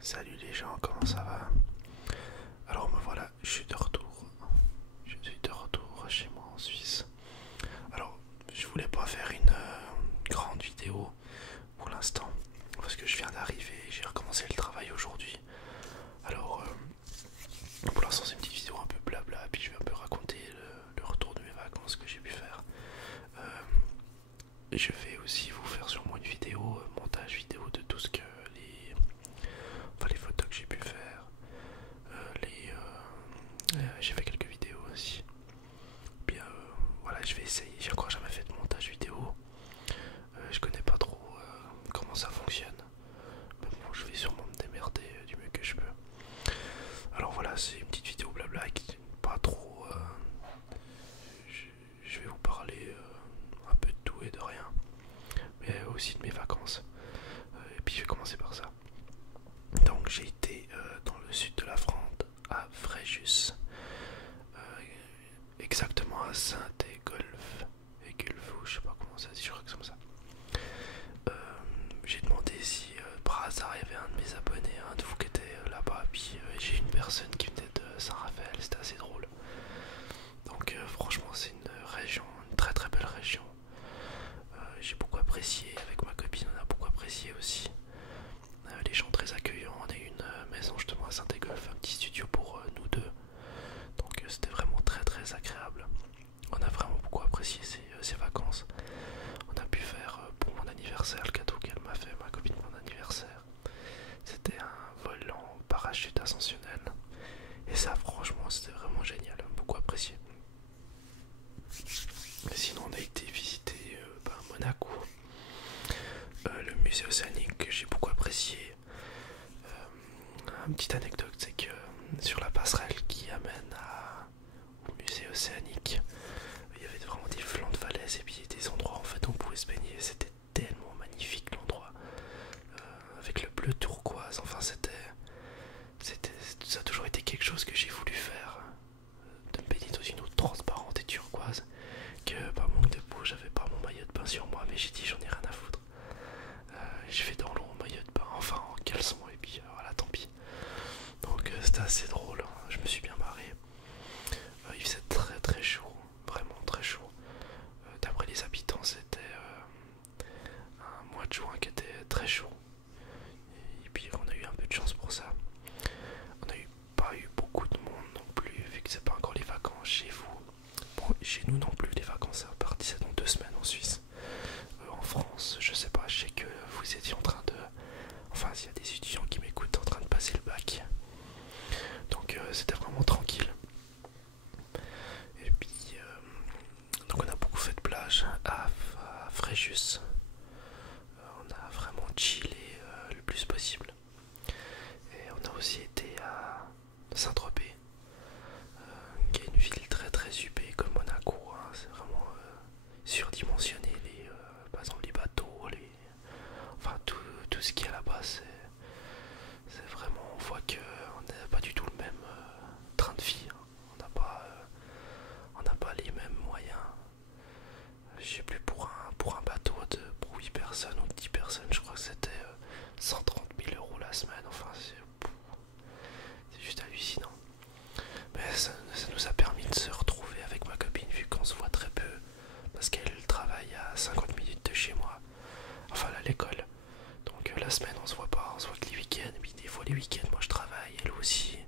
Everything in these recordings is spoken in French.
Salut les gens, comment ça va? Alors me voilà, je suis de retour. Je suis de retour chez moi en Suisse. Alors, je voulais pas faire une grande vidéo pour l'instant, parce que je viens d'arriver, j'ai recommencé le travail aujourd'hui. Alors, pour l'instant c'est une petite vidéo un peu blabla, puis je vais un peu raconter le retour de mes vacances que j'ai pu faire. Je vais aussi vous faire sûrement une vidéo, montage vidéo de tout ce que les photos que j'ai pu faire. J'ai fait quelques vidéos aussi. Puis voilà, je vais essayer. J'ai encore jamais fait de montage vidéo. Je connais pas trop comment ça fonctionne. Mais bon, je vais sûrement me démerder du mieux que je peux. Alors voilà, c'est une petite vidéo blabla qui n'est pas trop. Je vais vous parler un peu de tout et de rien, mais aussi de mes vacances. Et puis je vais commencer par ça. Donc j'ai été dans le sud de la France, à Fréjus, exactement à Saint-Égolf, Égulf, ou je sais pas comment ça se dit, je crois que c'est comme ça. Euh, j'ai demandé si par hasard il y avait un de mes abonnés, un de vous qui était là-bas, puis j'ai une personne qui venait de Saint-Raphaël, c'était assez drôle. Donc franchement c'est une région, une très très belle région. J'ai beaucoup apprécié, avec ma copine on a beaucoup apprécié aussi. Les gens très accueillants, on a eu une maison justement à Saint-Égolf, un petit studio pour nous deux. Donc c'était vraiment très très agréable. On a vraiment beaucoup apprécié ces vacances. On a pu faire pour mon anniversaire, le cadeau qu'elle m'a fait, ma copine, pour mon anniversaire. C'était un vol en parachute ascensionnel. Et ça franchement c'était vraiment génial, beaucoup apprécié. Sinon on a été visiter Monaco, le musée océanique que j'ai beaucoup apprécié. Une petite anecdote, c'est que sur la passerelle qui amène au musée océanique, il y avait vraiment des flancs de falaises et puis des endroits en fait où on pouvait se baigner. C'était tellement magnifique l'endroit, avec le bleu turquoise. Enfin, ça a toujours été quelque chose que j'ai voulu faire, de me baigner dans une eau transparente et turquoise. Que par manque de peau, j'avais pas mon maillot de bain sur moi, mais j'ai dit j'en ai rien à foutre. Je vais dans l'eau en maillot de bain, enfin en caleçon, et puis voilà, tant pis. Donc c'était assez drôle, hein. Je me suis bien marré. Il faisait très très chaud, vraiment très chaud. D'après les habitants, c'était un mois de juin qui était très chaud. Et puis on a eu un peu de chance pour ça. On n'a pas eu beaucoup de monde non plus, vu que c'est pas encore les vacances chez vous. Bon, chez nous non plus, les vacances c'est reparti, c'est dans 2 semaines en Suisse. En France, je sais pas, je sais que vous étiez en train de. Enfin, s'il y a des étudiants qui m'écoutent en train de passer le bac. Donc c'était vraiment tranquille. Et puis, donc on a beaucoup fait de plage à Fréjus. On a vraiment chillé le plus possible. Et on a aussi été à Saint-Tropez, qui est une ville très très huppée comme Monaco, hein. C'est vraiment surdimensionné, par exemple les bateaux, enfin tout ce qu'il y a là-bas, c'est vraiment, on voit qu'on n'a pas du tout le même train de vie, hein. On n'a pas les mêmes moyens. Je sais plus, pour un bateau pour 8 personnes ou 10 personnes, je crois que c'était 130 000 euros la semaine. Enfin, c'est juste hallucinant. Mais ça nous a permis de se retrouver avec ma copine, vu qu'on se voit très peu, parce qu'elle travaille à 50 minutes de chez moi, enfin à l'école. Donc la semaine on se voit pas, on se voit que les week-ends. Et puis des fois les week-ends moi je travaille, elle aussi,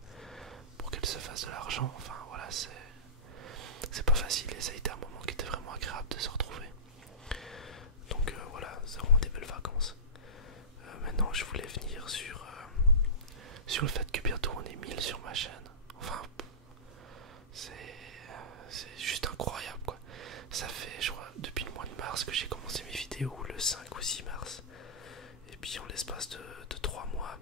pour qu'elle se fasse de l'argent. Enfin voilà, c'est pas facile, et ça a été un moment qui était vraiment agréable de se retrouver. Donc voilà, c'est vraiment des belles vacances. Maintenant je voulais venir sur le fait que bientôt on est 1000 sur ma chaîne. Enfin, c'est juste incroyable quoi. Ça fait, je crois, depuis le mois de mars que j'ai commencé mes vidéos, le 5 ou 6 mars. Et puis en l'espace de 3 mois.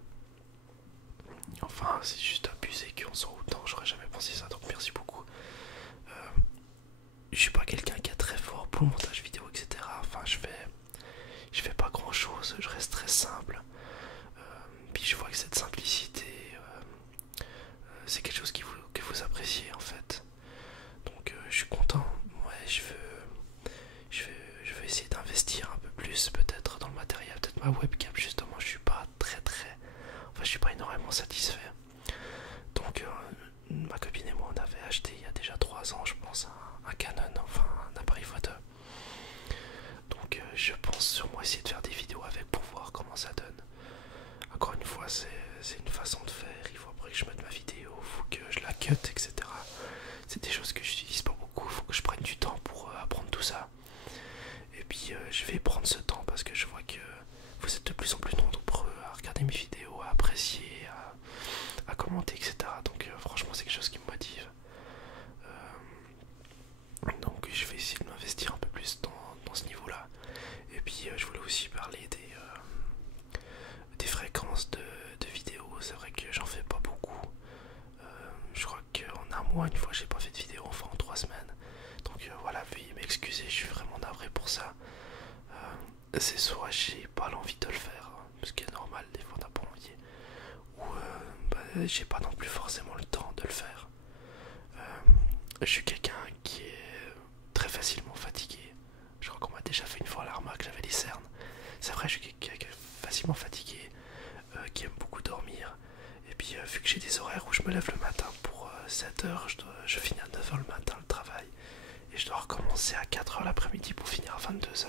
Enfin, c'est juste abusé qu'on soit autant, j'aurais jamais pensé ça, donc merci beaucoup. Je suis pas quelqu'un qui est très fort pour le montage vidéo, etc. Enfin, je fais pas grand chose, je reste très simple. Puis je vois que cette simplicité, c'est quelque chose que vous appréciez en fait. Donc je suis content. Ouais, je veux essayer d'investir un peu plus peut-être dans le matériel, peut-être ma webcam justement. Je suis pas très très, enfin je suis pas une vraiment satisfait. Donc ma copine et moi on avait acheté il y a déjà 3 ans je pense un Canon, enfin un appareil photo. Donc je pense sûrement essayer de faire des vidéos avec pour voir comment ça donne. Encore une fois c'est une façon de faire, il faut après que je mette ma vidéo, il faut que je la cut, etc. C'est des choses que j'utilise pas beaucoup, il faut que je prenne du temps pour apprendre tout ça. Et puis je vais prendre ce temps parce que je vois que vous êtes de plus en plus nombreux à regarder mes vidéos, à apprécier, à commenter, etc. Donc franchement c'est quelque chose qui me motive. Donc je vais essayer de m'investir un peu plus dans ce niveau-là. Et puis je voulais aussi parler des fréquences de vidéos. C'est vrai que j'en fais pas beaucoup. Je crois qu'en un mois, une fois, j'ai pas fait de vidéo, enfin en 3 semaines. Donc voilà, veuillez m'excuser, je suis vraiment navré pour ça. C'est soit j'ai pas l'envie de le faire, ce qui est normal, des fois on n'a pas envie, ou j'ai pas non plus forcément le temps de le faire. Je suis quelqu'un qui est très facilement fatigué. Je crois qu'on m'a déjà fait une fois la remarque, j'avais des cernes. C'est vrai, je suis quelqu'un qui est facilement fatigué, qui aime beaucoup dormir. Et puis vu que j'ai des horaires où je me lève le matin pour 7h, je finis à 9h le matin le travail. Et je dois recommencer à 4h l'après-midi pour finir à 22h.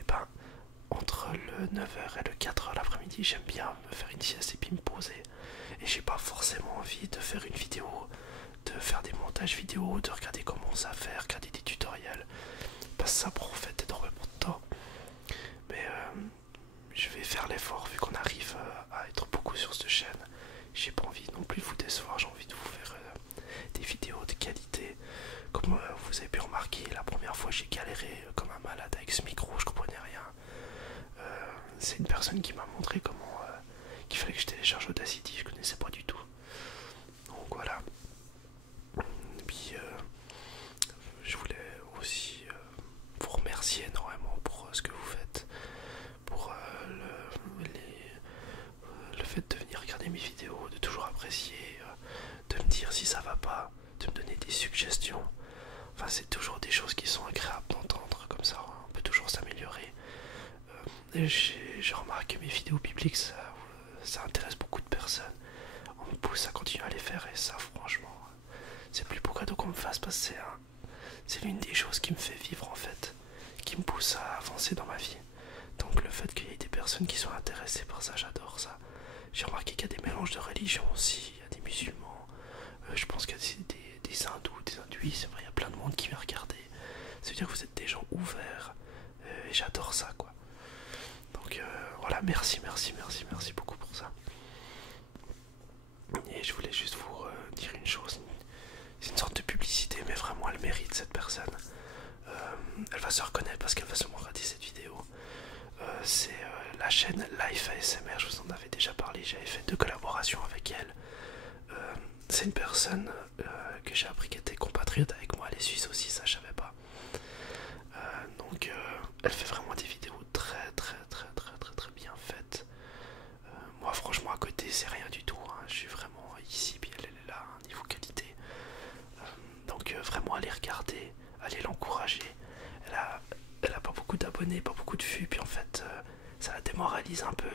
Et ben, entre le 9h et le 4h l'après-midi, j'aime bien me faire une sieste et puis me poser. Et j'ai pas forcément envie de faire une vidéo, de faire des montages vidéo, de regarder comment ça faire, regarder des tutoriels. Parce que ça prend en fait énormément de temps. Mais je vais faire l'effort vu qu'on arrive à être beaucoup sur cette chaîne. J'ai pas envie non plus de vous décevoir, j'ai envie de vous faire des vidéos de qualité. Comme vous avez pu remarquer, la première fois j'ai galéré comme un malade avec ce micro, je comprenais rien. C'est une personne qui m'a montré comment qu'il fallait que je télécharge Audacity, je connaissais pas du tout. Donc voilà. Et puis je voulais aussi vous remercier énormément pour ce que vous faites, pour le fait de venir regarder mes vidéos, de toujours apprécier, de me dire si ça va pas, de me donner des suggestions. Enfin, c'est toujours des choses qui sont agréables d'entendre, comme ça on peut toujours s'améliorer. J'ai remarqué que mes vidéos bibliques, ça intéresse beaucoup de personnes. On me pousse à continuer à les faire et ça, franchement, c'est le plus beau cadeau qu'on me fasse parce que c'est l'une des choses qui me fait vivre en fait, qui me pousse à avancer dans ma vie. Donc le fait qu'il y ait des personnes qui soient intéressées par ça, j'adore ça. J'ai remarqué qu'il y a des mélanges de religions aussi, il y a des musulmans, je pense qu'il y a des hindous, des hindouis, c'est vrai, il y a plein de monde qui vient regarder. Ça veut dire que vous êtes des gens ouverts, et j'adore ça quoi. Donc voilà, merci beaucoup pour ça. Et je voulais juste vous dire une chose, c'est une sorte de publicité, mais vraiment elle mérite cette personne. Elle va se reconnaître parce qu'elle va sûrement rater cette vidéo. C'est la chaîne Life ASMR, je vous en avais déjà parlé, j'avais fait 2 collaborations avec elle. C'est une personne que j'ai appris qu'elle était compatriote avec moi, elle est suisse aussi, ça je savais pas. Donc elle fait vraiment des vidéos très bien faites. Moi franchement à côté c'est rien du tout, hein. Je suis vraiment ici puis elle est là, niveau qualité. Donc vraiment allez regarder, allez l'encourager. Elle a pas beaucoup d'abonnés, pas beaucoup de vues, puis en fait ça la démoralise un peu.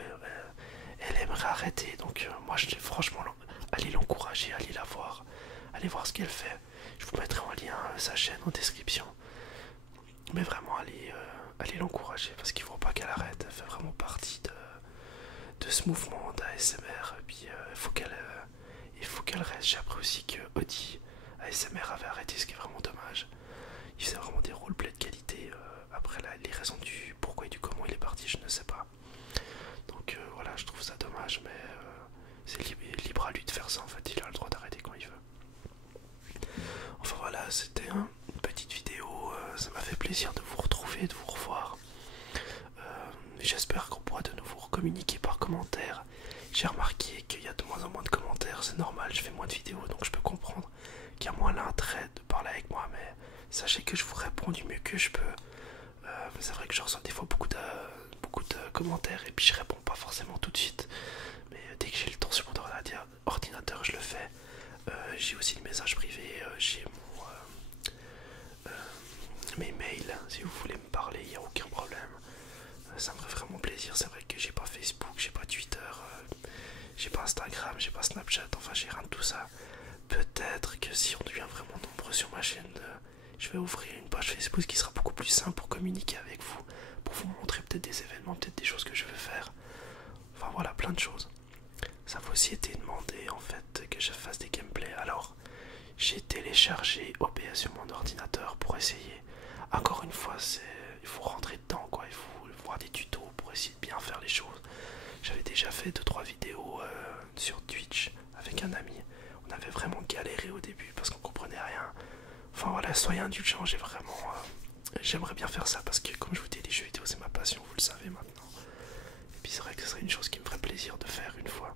Elle aimerait arrêter, donc moi je dis franchement allez l'encourager, allez la voir, allez voir ce qu'elle fait. Je vous mettrai en lien sa chaîne en description. Mais vraiment allez l'encourager parce qu'il ne faut pas qu'elle arrête, elle fait vraiment partie de ce mouvement d'ASMR. Et puis il faut qu'elle reste. J'ai appris aussi que Audi ASMR avait arrêté, ce qui est vraiment dommage. Il faisait vraiment des roleplays de qualité. Après les raisons du pourquoi et du comment il est parti, je ne sais pas. Donc voilà, je trouve ça dommage, mais c'est libre à lui de faire ça en fait, il a le droit d'arrêter quand il veut. Enfin voilà, c'était une petite vidéo, ça m'a fait plaisir de vous retrouver, de vous revoir. J'espère qu'on pourra de nouveau communiquer par commentaire. J'ai remarqué qu'il y a de moins en moins de commentaires, c'est normal, je fais moins de vidéos donc je peux comprendre qu'il y a moins l'intérêt de parler avec moi, mais sachez que je vous réponds du mieux que je peux. C'est vrai que je reçois des fois beaucoup de commentaires et puis je réponds pas forcément tout de suite, mais dès que j'ai le temps sur mon ordinateur je le fais. J'ai aussi le message privé, j'ai mes mails, si vous voulez me parler, il n'y a aucun problème. Ça me ferait vraiment plaisir. C'est vrai que j'ai pas Facebook, j'ai pas Twitter, j'ai pas Instagram, j'ai pas Snapchat, enfin j'ai rien de tout ça. Peut-être que si on devient vraiment nombreux sur ma chaîne, je vais ouvrir une page Facebook qui sera beaucoup plus simple pour communiquer avec vous, pour vous montrer peut-être des événements, peut-être des choses que je veux faire. Enfin voilà, plein de choses. Ça m'a aussi été demandé en fait que je fasse des gameplays. Alors, j'ai téléchargé OBS sur mon ordinateur pour essayer. Encore une fois, il faut rentrer dedans quoi, il faut voir des tutos pour essayer de bien faire les choses. J'avais déjà fait 2-3 vidéos sur Twitch avec un ami. On avait vraiment galéré au début parce qu'on comprenait rien. Enfin voilà, soyez indulgents, j'aimerais bien faire ça parce que comme je vous dis, les jeux vidéo c'est ma passion, vous le savez maintenant. Et puis c'est vrai que ce serait une chose qui me ferait plaisir de faire une fois.